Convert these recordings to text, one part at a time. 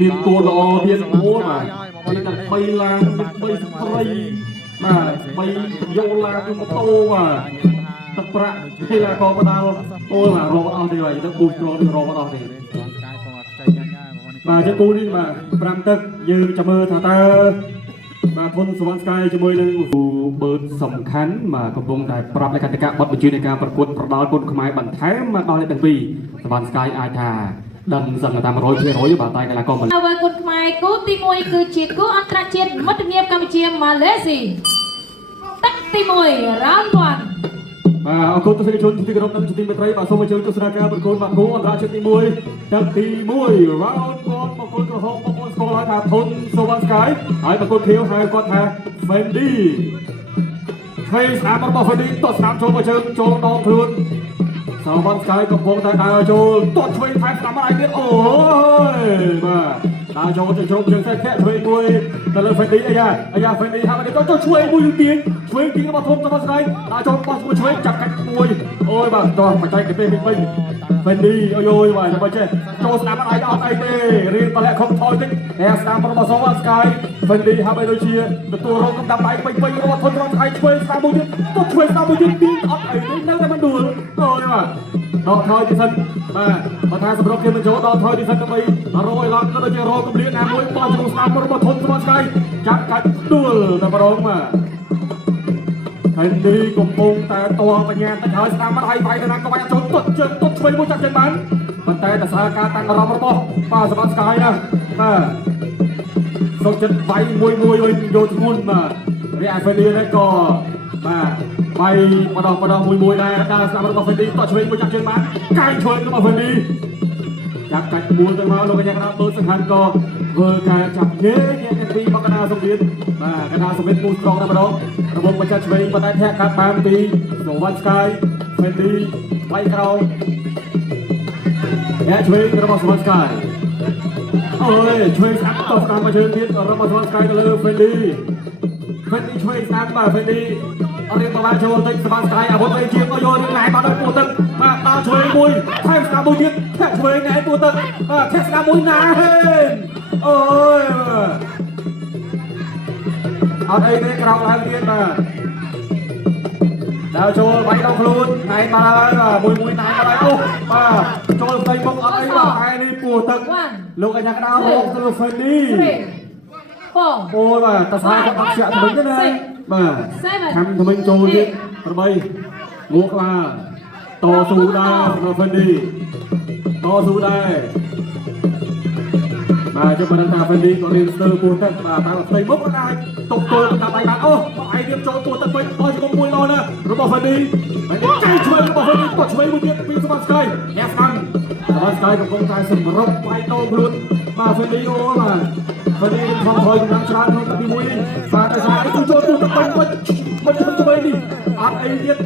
មានគោលល្អមានគោលបាទហើយតែ3ឡានមាន3ស្ត្រីបាទ3យកឡានម៉ូតូបាទទឹកប្រាក់ហេឡាកោបដាល់អូបាទរកអស់ទេបាទទៅប៊ូសត្ររកអស់ទេបាទចឹងគូនេះបាទ5ទឹកយើងចាំមើលថាតើបាទធនសវណ្ណស្កាយជាមួយនឹងបឺតសំខាន់បាទកំពុងតែប្រាប់លក្ខណៈបទបញ្ជានៃការប្រកួតប្រដាល់គុណខ្មែរបន្ថែមមកដល់លេខទាំង2សវណ្ណស្កាយអាចថាដឹងសឹងតាម 100% បាទតែកីឡាករមិនអ្វីគុណខ្មែរគូទី1គឺជាគូអន្តរជាតិមិត្តភាពកម្ពុជាម៉ាឡេស៊ីទឹកទី1 round 1បាទអរគុណទស្សនិកជនទីគោរពនិងទីមេត្រីបាទសូមអញ្ជើញទស្សនាការប្រកួតបាល់គូអន្តរជាតិទី1ទឹកទី1 round 1ប្រកួតក្រហមបងប្អូនស្គាល់ហើយថាធនសវណ្ណស្កាយហើយប្រកួតខៀវហៅគាត់ថា Fendi ហើយស្នាមរបស់ Fendi តស្នាមចូលមកជើងចូលដងខ្លួនសវណ្ណស្កាយកំពុងតែដើរចូលទាត់ឆ្វេងថែមស្នាមអីទៀតអូយបាទដើរចូលទៅជ្រុំជើងសេះធាក់ឆ្វេងមួយទៅលើ Fendi អាយ៉ា Fendi ហាក់ទៅចូលឆ្វេងមួយទៀងឆ្វេងទីរបស់ធំសវណ្ណស្កាយដើរចូលបោះមួយឆ្វេងចាប់កាច់មួយអូយបាទតោះបច្ចេកទេសវិញ Fendi អូយបាទបើចេះចូលស្នាមអីអត់អីទេរៀនតលាក់ខំថយតិចតែស្នាមរបស់សវណ្ណស្កាយ Fendi ហាក់ដូចជាទទួលរងកំដាប់ដៃពេញរបស់ធំសវណ្ណស្កាយឆ្វេងស្នាមមួយទៀតទាត់ឆ្វេងស្នាមមួយទៀតទៀងអត់អីទេនៅតែមិនដួលអូយបាទដកថយទីសិនបាទបើថាសម្រាប់គេមិនចូលដកថយទីសិនដើម្បីរយឡើងក៏ដូចជារកកម្រិតណាមួយបោះចូលស្នាមរបស់ធនសវណ្ណស្កាយចាប់កាច់ដួលតែម្ដងបាទហើយនេះកំពុងតែតងបញ្ញាតិចហើយស្នាមហើយវាយទៅណាក៏វាយចូលទុតជើងទុតឆ្វេងមួយចាប់ចេញបានប៉ុន្តែតសារការតាំងអារម្មណ៍របស់បាទសវណ្ណស្កាយណាបាទសុខចិត្តវាយមួយវិញយកធ្ងន់បាទរីឯ Fendi នេះក៏បាទវាយម្ដងមួយដែរដើរស្នាមរបស់ Fendi តឆ្វេងមួយចាប់ជើងបានកាយឆ្វេងរបស់ Fendi ចាប់កាច់មួលទៅមកលោកកញ្ញាកណ្ដាលបឺតសំខាន់ក៏ធ្វើការចាប់ញែទាំងពីរមកកណ្ដាលសម្ភារបាទកណ្ដាលសម្ភារពូស្រងតែម្ដងរបងបញ្ចាត់ឆ្វេងប៉ុន្តែធាក់កាត់បានពីសវណ្ណស្កាយ Fendi វាយក្រោយធាក់ឆ្វេងរបស់សវណ្ណស្កាយអូយឆ្វេងស្អាតតស្នាមមកជើងទៀតរបស់សវណ្ណស្កាយទៅលើ Fendi ឆ្វេងស្អាតបាទ Fendi អរិយបបាចូលតិចសវណ្ណស្កាយអាវុធទៅជាងយករឿងណែបាត់ដល់ពោះទឹកបាទដើរឆ្វេងមួយថែមស្នាមមួយទៀតធាក់ឆ្វេងណែពោះទឹកបាទធាក់ស្នាមមួយណាហេអូយអត់អីទេក្រោកឡើងទៀតបាទដើរចូលវាយដល់ខ្លួនណែបាទមួយណែបាទអូបាទចូលផ្ទៃមុខអត់អីបាទឯនេះពោះទឹកលោកកញ្ញាកណ្ដាលរកទៅ Fendi អូយបាទតសាគាត់អត់ជាក់ទៅវិញទេណាបាទខំទៅវិញចូលទៀត8ងួក្បាលតស៊ូដែរសម្រាប់ Fendi តស៊ូដែរបាទជិះបានថា Fendi ក៏រៀនស្ទើរពោះទឹកបាទតាមផ្ទៃមុខក៏អាចតុបទល់តាមដៃបានអូបងឯងរៀបចូលពោះទឹកវិញអស់ជាមួយល្អណាស់របស់ Fendi ហើយចៃឆ្វេងរបស់ Fendi ក៏ឆ្វេងមួយទៀតពីសវណ្ណស្កាយញ៉ាំស្ដាំសវណ្ណស្កាយកំពុងតែសម្រុកវាយតោខ្លួនបាទ Fendi អូបាទ Fendi ខំថយកម្លាំងច្រើនក្នុងទី1នេះបាទតែស្អាតគឺចូលពោះទឹកវិញមិនឆ្វេងនេះអត់អីទៀត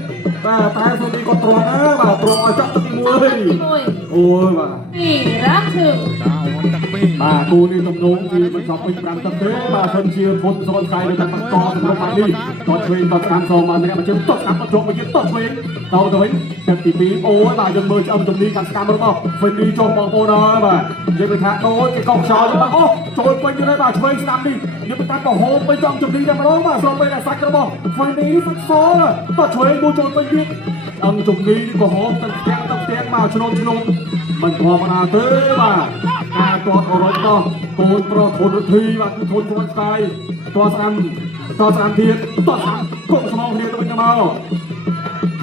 បាទតែ Fendi ក៏ទ្រាំណាបាទទ្រាំឲ្យចាប់ទី1អូយបាទនេះរ៉ាំធឺបាទគូនេះទំនងគឺមិនចប់ពេញ5ទឹកទេបាទសិនជាធនសវណ្ណស្កាយនៅតែបន្តសម្រាប់បាយនេះក៏ឆ្វេងតស្នាមសមម្នាក់មកជើងតស្នាមក៏ជាប់មកទៀតតឆ្វេងតទៅវិញទឹកទី2អូយបាទយើងមើលឆ្អឹងជំនីខាងស្កាំរបស់ Fendi ចុះបងប្អូនហើយបាទនិយាយទៅថាអូយគេកោខ្យល់បាទអូចូលពេញទៀតហើយបាទឆ្វេងស្ដាំនេះនិយាយទៅថាក៏ហូបពេញចង់ជំនីតែម្ដងបាទស្របពេលតែសាច់របស់ Fendi សាច់សតឆ្វេងមួយចូលពេញទៀតឆ្អឹងជំនីក៏ហូបទាំងផ្ទាំងមកឆ្នងមិនធម្មតាទេបាទការទាត់អរយតោះកូនប្រុសធនរទ្ធីបាទគឺធនសវណ្ណស្កាយទាត់ស្អាមទៀតទាត់ស្អាមកុំស្មងគ្នាទៅវិញទៅមក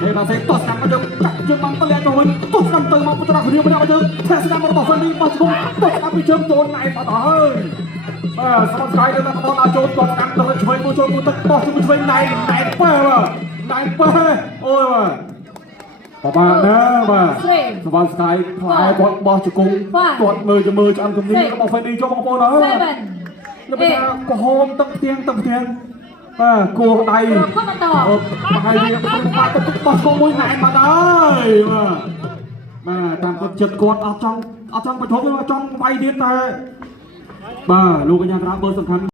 ហេតាសេទាត់ស្អាមមកយើងចាក់ជើងបានតលាក់ទៅវិញទាត់ស្អាមទៅមកប្រគ្នាម្នាក់មកយើងធាក់ស្អាមរបស់ Fendi បោះជង្គង់ទាត់ស្អាមពីជើងចូលណៃបាត់ហើយបាទសវណ្ណស្កាយទៅតែបន្តដល់ចូលទាត់ស្អាមទៅឆ្វេងមួយចូលមួយទឹកបោះជុំឆ្វេងណៃប៉ែបាទណៃប៉ែអូយបាទបាទណាបាទសវណ្ណស្កាយផ្លែគាត់បោះជង្គង់គាត់មើលឆ្អឹងជំនីរបស់ Fendi ចុះបងប្អូនអើយខ្ញុំថាក្រហមទឹកផ្ទាំងបាទគួរដៃហើយវាបាទទឹកបោះជង្គង់មួយណែបាត់ហើយបាទតាមចិត្តគាត់អត់ចង់ប្រឈមទេចង់វាយទៀតតែបាទលោកកញ្ញាក្រាបបើសំខាន់